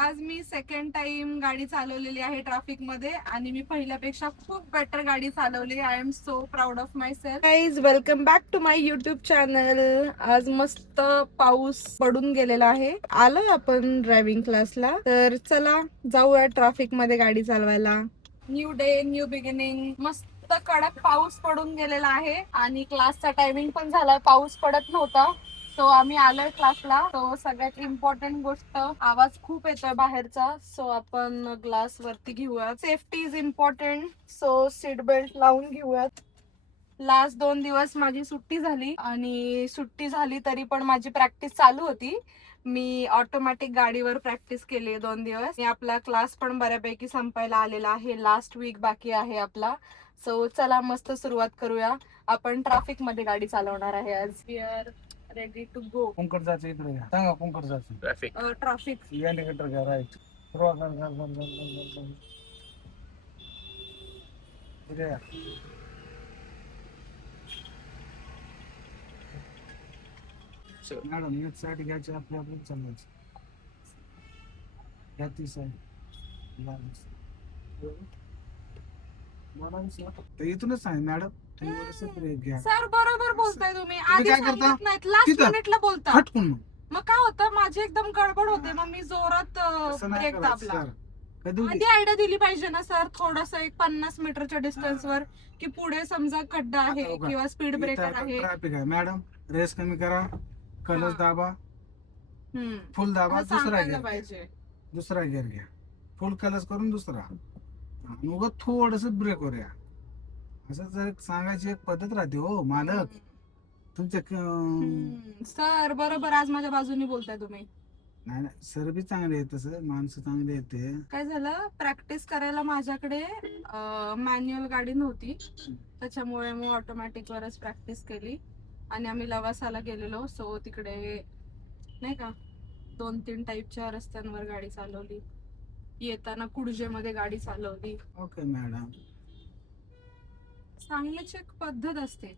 आज मी second time गाडी चालवलेली आहे ट्रॅफिक मध्ये आणि मी पहिल्यापेक्षा खूप बेटर गाडी चालवली. I am so proud of myself. Guys, welcome back to my YouTube channel. आज मस्त पाऊस पडून गेलेला आहे. आलोय आपण ड्रायव्हिंग क्लासला, तर चला जाऊया ट्रॅफिक मध्ये गाडी चालवायला. New day, new beginning. मस्त कडक पाऊस पडून गेलेला आहे आणि क्लासचा टायमिंग पण झाला. पाऊस पडत नव्हता, सो आम्ही आलोय क्लासला. तो सगळ्यात इम्पॉर्टंट गोष्ट, आवाज खूप येतोय बाहेरचा, सो आपण ग्लास वरती घेऊयात. Safety is important, so seat belt लावून घेऊयात. लास्ट 2 दिवस माझी सुट्टी झाली आणि सुट्टी झाली तरी पण माझी प्रॅक्टिस चालू होती. मी ऑटोमॅटिक गाडीवर प्रॅक्टिस केली 2 दिवस आणि आपला क्लास पण बऱ्यापैकी संपायला आलेला आहे. लास्ट वीक बाकी आहे आपला. सो चला मस्त सुरुवात करूया. आपण ट्रॅफिक मध्ये गाडी चालवणार आहे आज. We are ready to go. कुंकड जायचं इकडे घ्या. सांगा कुंकड जायचं. ट्रॅफिक इंडिकेटर घ्या. राईट. सुरुवात मॅडम एक साईड घ्यायची, आपली आपली चालवायची. घ्या ती साईड. इथूनच सांग मॅडम. सर बरोबर बोलताय तुम्ही. आधी काय करता? सांगत नाहीत, लास्ट तिथं. मिनिटला बोलता. हटकून मग काय होतं, माझी एकदम गडबड होते, मग मी जोरात ब्रेक दाबला. आधी आयडिया दिली पाहिजे ना सर, थोडस एक 50 मीटरच्या डिस्टन्स वर, की पुढे समजा खड्डा आहे आता बघा, किंवा स्पीड ब्रेकर आहे. ट्रॅफिक आहे मॅडम. रेस कमी करा. कलस दाबा. हम्म. फुल दाबा. असं दुसरा सांगायला गिअर. पाहिजे. दुसरा गिअर घ्या. फुल कलस करून दुसरा. मग थोडस ब्रेक वर या. असं जर सांगायची एक पद्धत राहते हो मालक. तुमच्या सर बरोबर, आज माझ्या बाजूने बोलताय तुम्ही. नाही नाही, सर बी चांगले आहेत, तसं माणसं चांगले आहेत ते. काय झालं, प्रॅक्टिस करायला माझ्याकडे मॅन्युअल गाडी नव्हती, त्याच्यामुळे मी ऑटोमॅटिक वरच प्रॅक्टिस केली. आणि आम्ही लवासाला गेलेलो, सो तिकडे नाही का 2-3 टाईपच्या रस्त्यांवर गाडी चालवली. येताना कुडजे मध्ये गाडी चालवली. Okay madam. सांगण्याची एक पद्धत असते.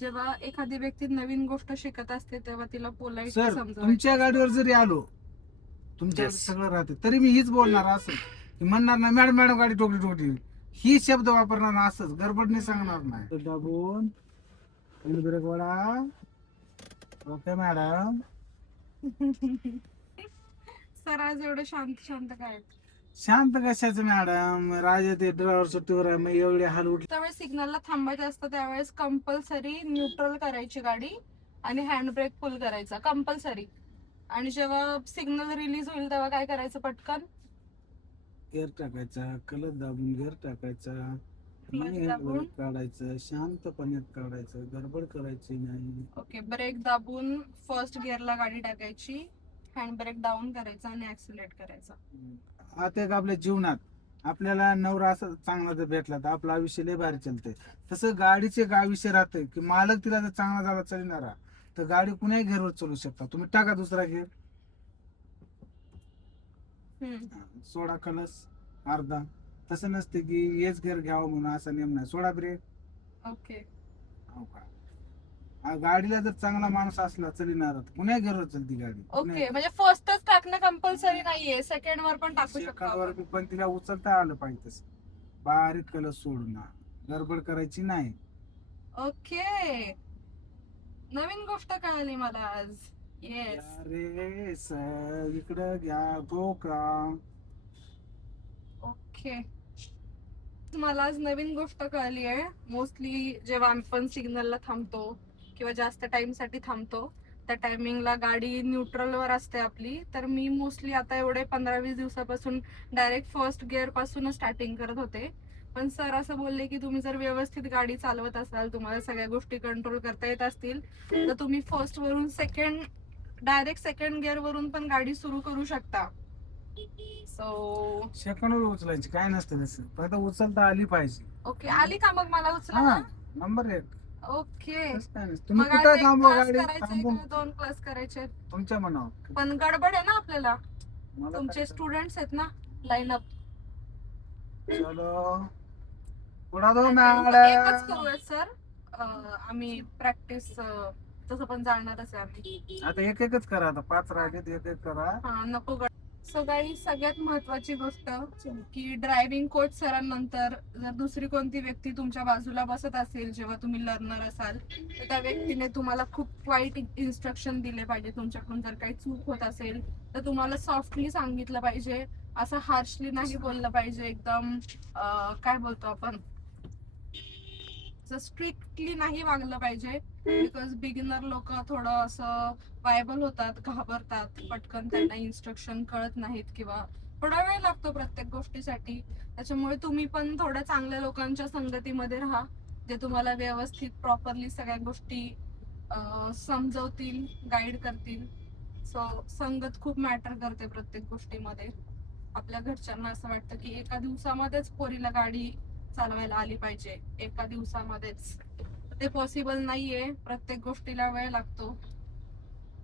जेव्हा एखादी व्यक्ती नवीन गोष्ट शिकत असते तेव्हा तिला पोलाइट सर समजावं. तुमच्या गाडीवर जरी आलो, तुमच्या सगळं राहते, तरी मी हीच बोलणार. असं की म्हणणार नाही मॅडम मॅडम गाडी ठोकली ठोकली, ही शब्द वापरणार नाही. असंच गडबडने सांगणार नाही. दाबून ब्रेक वडा. Okay madam. सर आज एवढं शांत शांत काय? शांत कशाचं मॅडम, राजा ते ड्रायव्हर सुट्टीवर आहे, मग एवढे हाल उठले. त्यावेळेस सिग्नलला थांबायचं असतं, त्यावेळेस कंपल्सरी न्यूट्रल करायची गाडी आणि हँड ब्रेक फुल करायचा कंपल्सरी. आणि जेव्हा सिग्नल रिलीज होईल तेव्हा काय करायचं, पटकन गिअर टाकायचा, कलर दाबून गिअर टाकायचा, क्लच दाबून काढायचं, शांतपणे काढायचं, गडबड करायची नाही. ओके, ब्रेक दाबून फर्स्ट गिअरला गाडी टाकायची, हँड ब्रेक डाऊन करायचा आणि ऍक्सिलेट करायचा. आता एक आपल्या जीवनात आपल्याला नवरा असं चांगला जर भेटला तर आपलं आयुष्य लय भारी चालतंय. तसं गाडीचे आयुष्य राहतंय की मालक तिला जर चांगला झाला चालणारा तर गाडी कुणाही घेरवर चालू शकता तुम्ही. टाका दुसरा घेर, सोडा कलस अर्धा. तसं नसते की हेच घेर घ्यावं म्हणून असा नियम नाही. सोडा ब्रेक. ओके. हो का. गाडीला जर चांगला माणूस असला चलिणार कुण्या घेरवर चलती गाडी. ओके, म्हणजे फर्स्टच टाकणं कंपल्सरी नाहीये, सेकंड वर पण टाकू शकतो आपण. पण तिला उचलता आलं पाहिजे तसं. बारीक कलस सोडून गडबड करायची नाही. ओके, नवीन गोष्ट कळाली मला आज. येस. अरे सर इकडं घ्या बोका. ओके, मला आज नवीन गोष्ट कळली आहे. मोस्टली जेव्हा आपण सिग्नलला थांबतो किंवा जास्त टाइम साठी थांबतो, त्या टायमिंगला गाडी न्यूट्रल वर असते आपली. तर मी मोस्टली आता एवढे 15-20 दिवसापासून डायरेक्ट फर्स्ट गिअर पासूनच स्टार्टिंग करत होते. पण सर असं बोलले की तुम्ही जर व्यवस्थित गाडी चालवत असाल, तुम्हाला सगळ्या गोष्टी कंट्रोल करता येत असतील, तर तुम्ही फर्स्ट वरून डायरेक्ट सेकंड गिअर वरून पण गाडी सुरू करू शकता. सो सेकंडवर उचलायची काय नसतं तसं, फक्त उचलता आली पाहिजे. ओके, आली का मग मला उचला. नंबर 1. ओके, तुम्ही कुठं थांबवा गाडी, थांबून 2 क्लास करायचे तुमच्या मनावर. पण गडबड आहे ना आपल्याला, तुमचे स्टुडंट्स आहेत ना लाईन अप. चलो पुढा दो एकच मॅडम. करूया सर, आम्ही प्रॅक्टिस तसं पण जाणारच आहे आम्ही. आता एक एकच करा. आता 5 राहिले एक एक करा. हा नको सो काही सगळ्यात महत्वाची गोष्ट की ड्रायव्हिंग कोच सरांनंतर जर दुसरी कोणती व्यक्ती तुमच्या बाजूला बसत असेल जेव्हा तुम्ही लर्नर असाल तर त्या व्यक्तीने तुम्हाला खूप वाईट इन्स्ट्रक्शन दिले पाहिजे. तुमच्याकडून जर काही चूक होत असेल तर तुम्हाला सॉफ्टली सांगितलं पाहिजे, असं हार्शली नाही बोललं पाहिजे. एकदम काय बोलतो आपण, स्ट्रिक्टली नाही वागलं पाहिजे. बिकॉज बिगिनर लोक थोडं असं वायबल होतात, घाबरतात पटकन, त्यांना इन्स्ट्रक्शन कळत नाहीत किंवा थोडा वेळ लागतो प्रत्येक गोष्टीसाठी. त्याच्यामुळे तुम्ही पण थोड्या चांगल्या लोकांच्या संगतीमध्ये राहा जे तुम्हाला व्यवस्थित प्रॉपरली सगळ्या गोष्टी समजवतील, गाईड करतील. सो संगत खूप मॅटर करते प्रत्येक गोष्टीमध्ये. आपल्या घरच्यांना असं वाटतं की एका दिवसामध्येच पोरीला गाडी चालवायला आली पाहिजे, एका दिवसामध्येच. ते पॉसिबल नाहीये, प्रत्येक गोष्टीला वेळ लागतो.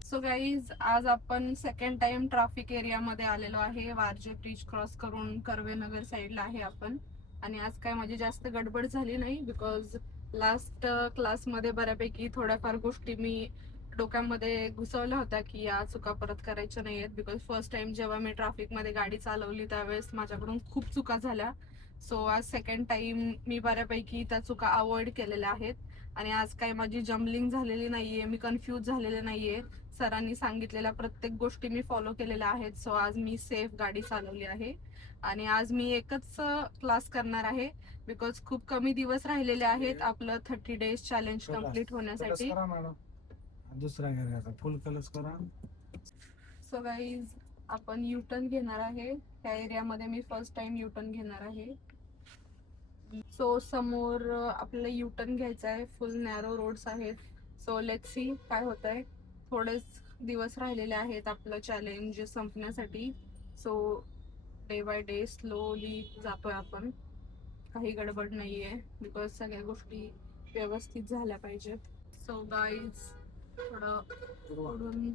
सो गाईज, आज आपण सेकंड टाइम ट्रॅफिक एरियामध्ये आलेलो आहे. वारजे ब्रिज क्रॉस करून कर्वेनगर साईडला आहे आपण. आणि आज काय माझी जास्त गडबड झाली नाही बिकॉज लास्ट क्लासमध्ये बऱ्यापैकी थोड्याफार गोष्टी मी डोक्यामध्ये घुसवल्या होत्या की या चुका परत करायच्या नाही आहेत. बिकॉज फर्स्ट टाइम जेव्हा मी ट्रॅफिकमध्ये गाडी चालवली त्यावेळेस माझ्याकडून खूप चुका झाल्या. सो आज सेकंड टाइम मी बऱ्यापैकी त्या चुका अवॉइड केलेल्या आहेत. आणि आज काही माझी जम्बलिंग झालेली नाहीये, मी कन्फ्यूज झालेले नाहीये. सरांनी सांगितलेल्या प्रत्येक गोष्टी मी फॉलो केलेल्या आहेत. सो आज मी सेफ गाडी चालवली आहे. आणि आज मी एकच क्लास करणार आहे बिकॉज खूप कमी दिवस राहिलेले आहेत आपलं 30 days चॅलेंज कम्प्लीट होण्यासाठी. दुसरा घ्यायचा फुल कलर्स करा. सो गाईज, आपण युटर्न घेणार आहे. त्या एरियामध्ये मी फर्स्ट टाइम युटर्न घेणार आहे. सो समोर आपल्याला युटर्न घ्यायचा आहे. फुल नॅरो रोड्स आहेत. सो लेट्स सी काय होत आहे. थोडेच दिवस राहिलेले आहेत आपलं चॅलेंज संपण्यासाठी. So day by day slowly जातोय आपण. काही गडबड नाहीये बिकॉज सगळ्या गोष्टी व्यवस्थित झाल्या पाहिजेत. सो गाईज, थोडं पुढून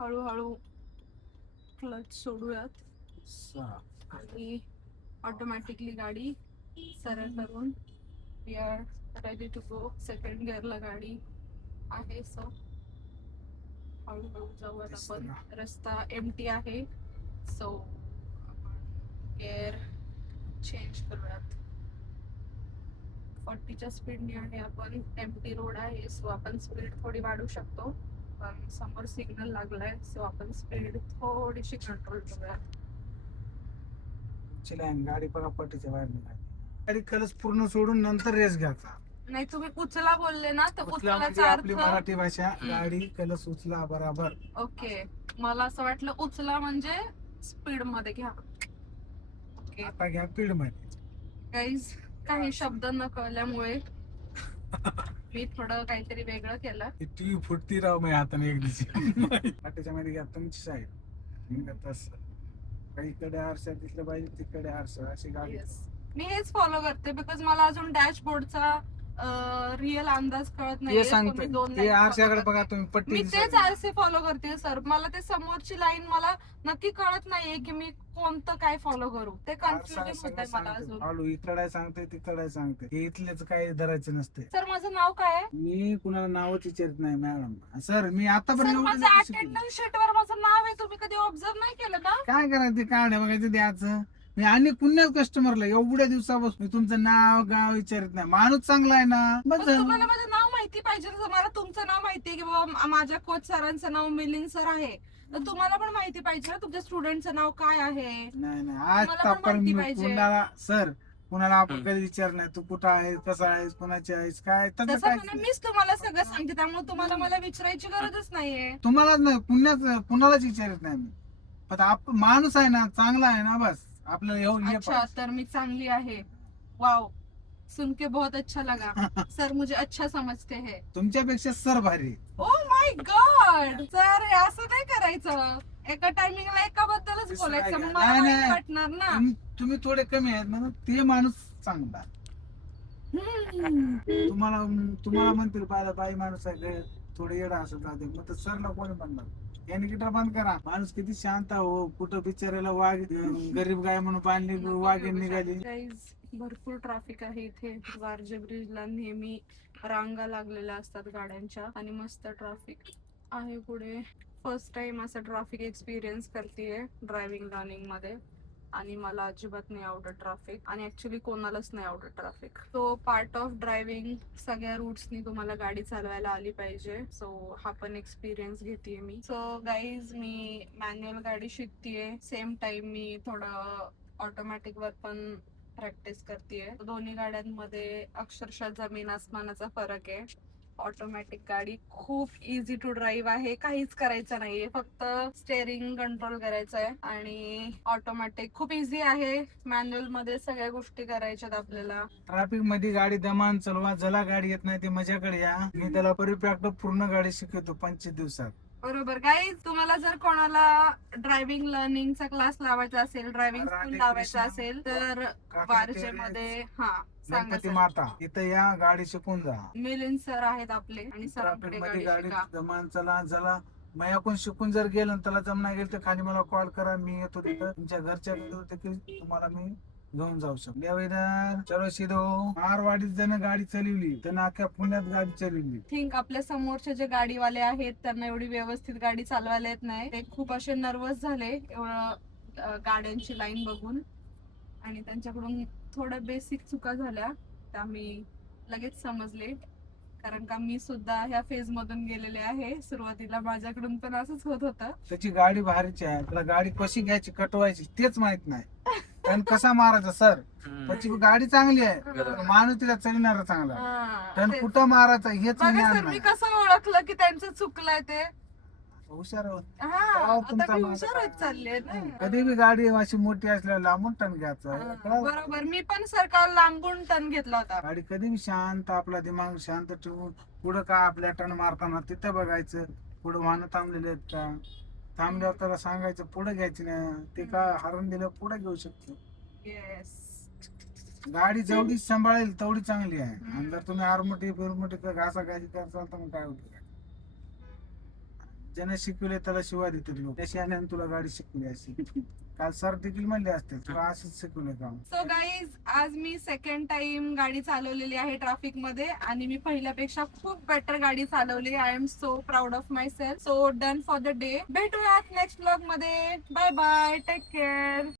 हळूहळू क्लच सोडूयात आणि ऑटोमॅटिकली गाडी सरळ करून we are ready to go. Second गिअरला गाडी आहे. सो हळूहळू जाऊयात आपण. रस्ता एम्प्टी आहे. सो गिअर चेंज करूयात. 40च्या स्पीडने आहे आपण. एम्प्टी रोड आहे सो आपण स्पीड थोडी वाढवू शकतो. पण समोर सिग्नल लागलाय सो आपण स्पीड थोडीशी कंट्रोल करूयात. गाडी पण पट्टीच्या बाहेर निघाली. गाडी कलस पूर्ण सोडून नंतर रेस घ्यायचा. नाही, तुम्ही उचला बोलले ना तर उचला म्हणजे उचलाचा आपली अर्थ. मराठी भाषा, गाडी कलस उचला बराबर. ओके, मला असं वाटलं उचला म्हणजे स्पीड मध्ये घ्या. ओके आता घ्या स्पीड मध्ये. गाईज, काही शब्द न कळल्यामुळे मी थोडं काहीतरी वेगळं केलं. टीव्ही फुटती राव मी हाताने एक दिवशी. पाठीच्या मध्ये घ्या तुमची साईड. तसं काहीकडे आरसा दिसलं पाहिजे, तिकडे आरसा, अशी गाडी. मी हेच फॉलो करते बिकॉज मला अजून डॅशबोर्डचा रिअल अंदाज कळत ते नाही. सांगते ते आरशाकडे बघा तुम्ही पट्टी मी तेच आरसे फॉलो करते सर. मला ते समोरची लाईन मला नक्की कळत नाहीये की मी कोणतं काय फॉलो करू. ते कन्फ्युजन होतंय मला अजून. हळू इकडे सांगते तिकडे सांगते. हे इथलेच काही धरायचं नसते. सर माझं नाव काय आहे? मी कुणाला नावच विचारत नाही मॅडम. सर मी सर, आतापर्यंत माझं अटेंडन्स शीट वर माझं नाव आहे. तुम्ही कधी ऑब्झर्व नाही केलं का? काय करायचं, कार्ड बघायचं द्यायचं. मी आणि पुन्हा कस्टमरला एवढ्या दिवसापासून तुमचं नाव गाव विचारत नाही. माणूस चांगला आहे ना. पण तुम्हाला माझं नाव माहिती पाहिजे. मला तुमचं नाव माहितीये की बाबा माझ्या कोच सरांचं नाव मिलिंद सर आहे. तर तुम्हाला पण माहिती पाहिजे ना तुमच्या स्टुडंटचं नाव काय आहे. नाही आजपर्यंत कुणाला सर कुणाला आपण कधी विचार नाही तू कुठं आहेस, कसं आहेस, कुणाची आहेस, काय तसं काय. मीच तुम्हाला सगळं सांगते त्यामुळे तुम्हाला मला विचारायची गरजच नाहीये. तुम्हालाच नाही कुणालाच विचारत नाही मी. पण माणूस आहे ना, चांगला आहे ना, बस आपल्याला येऊन. अच्छा, तर मी चांगली आहे. वाव, सुन के बहुत अच्छा लगा. सर मुझे अच्छा समजते हैं. तुमच्यापेक्षा सर भारी. ओ माय गॉड सर, असं नाही करायचं. एका टायमिंगला एकाबद्दलच बोलायचं, मग मला नाही, वाईट नाही. वाटणार ना. तुम्ही थोडे कमी आहेत ना, ते माणूस चांगला. तुम्हाला म्हणतील बाई माणूस आहे थोडे येडा असं जाते, मग तर सरला कोणी म्हणणार. याने गिटार बंद करा. माणूस किती शांत हो. कुठं बिचारायला वाघ, गरीब गाय म्हणून बांधली, वाघीण निघाली. भरपूर ट्रॅफिक आहे इथे. वारजे ब्रिजला नेहमी रांगा लागलेल्या असतात गाड्यांच्या आणि मस्त ट्रॅफिक आहे पुढे. फर्स्ट टाइम असं ट्रॅफिक एक्सपिरियन्स करतेय ड्रायव्हिंग लर्निंग मध्ये आणि मला अजिबात नाही आवडत ट्रॅफिक आणि ऍक्च्युली कोणालाच नाही आवडत traffic. So part of driving सगळ्या रूट्सनी तुम्हाला गाडी चालवायला आली पाहिजे. सो हा पण एक्सपिरियन्स घेतेय मी. सो गाईज मी मॅन्युअल गाडी शिकतेय, सेम टाइम मी थोडं ऑटोमॅटिक वर पण प्रॅक्टिस करतेय. दोन्ही गाड्यांमध्ये अक्षरशः जमीन आसमानाचा फरक आहे. ऑटोमॅटिक गाडी खूप इझी टू ड्राईव्ह आहे, काहीच करायचं नाहीये, फक्त स्टेअरिंग कंट्रोल करायचं आहे. आणि ऑटोमॅटिक खूप इझी आहे. मॅन्युअल मध्ये सगळ्या गोष्टी करायच्यात आपल्याला. ट्रॅफिक मध्ये गाडी दमान चालवा, ज्याला गाडी येत नाही ते माझ्याकडे या, मी त्याला परफेक्ट पूर्ण गाडी शिकवतो 25 दिवसात. बरोबर गाईज, तुम्हाला जर कोणाला ड्रायव्हिंग लर्निंगचा क्लास लावायचा असेल, ड्रायव्हिंग स्कूल लावायचा असेल तर वारजे मध्ये गणपती माता इथं या, गाडी शिकून जा. मिलिंद सर आहेत आपले आणि ट्रॅफिक सरांकडे मध्ये गाडी गाडी शिका. दमान चला, ज्याला माझ्याकडून शिकून जर गेलं आणि त्याला जमना गेलं तर खाली मला कॉल करा, मी येतो तिथं तुमच्या घरच्या तुम्हाला मी घेऊन जाऊ शकतो. चलो शिदो मारवाडीत जण गाडी चालवली, त्यानं अख्ख्या पुण्यात गाडी चालवली. थिंक आपल्या समोरचे जे गाडीवाले आहेत त्यांना एवढी व्यवस्थित गाडी चालवायला येत नाही. ते खूप असे नर्वस झाले एवढं गाड्यांची लाईन बघून आणि त्यांच्याकडून थोड्या बेसिक चुका झाल्या त्या मी लगेच समजले, कारण का मी सुद्धा ह्या फेज मधून गेलेले आहे. सुरुवातीला माझ्याकडून पण असंच होत होतं. त्याची गाडी भारीची आहे, त्याला गाडी कशी घ्यायची कटवायची तेच माहित नाही, टर्न कसा मारायचा. सर त्याची गाडी चांगली आहे, माणूस तिला चालणार चांगला, टर्न कुठं मारायचा हेच बघा सर, मी कसं ओळखलं की त्यांचं चुकलंय ते. हुशार आहोत. आता मी हुशार होत चालले ना. कधी बी गाडी अशी मोठी असल्यावर लांबून टर्न घ्यायचा. बरोबर, मी पण सर काल लांबून टर्न घेतला होता. गाडी कधी बी शांत, आपला दिमाग शांत ठेवून पुढं का आपल्या टर्न मारताना तिथं बघायचं पुढं वाहन थांबलेले आहेत का, थांबल्यावर त्याला सांगायचं पुढे घ्यायची नाही, ते का हरण दिलं पुढे घेऊ शकतो. येस, गाडी जेवढी सांभाळेल तेवढी चांगली आहे. आणि जर तुम्ही आरमोठी बिरमोठी घासा घासी करसाल तर मग काय होतं. ज्याने शिकवले त्याला शिवाय देतील लोक, त्याने तुला गाडी शिकवली अशी. काल सर देखील म्हणले असते तुला असंच शिकवले काम. सो गाईज, आज मी सेकंड टाइम गाडी चालवलेली आहे ट्रॅफिक मध्ये आणि मी पहिल्यापेक्षा खूप बेटर गाडी चालवली. I am so proud of myself. So done for the day. भेटूयात नेक्स्ट व्लॉग मध्ये. Bye bye, take care.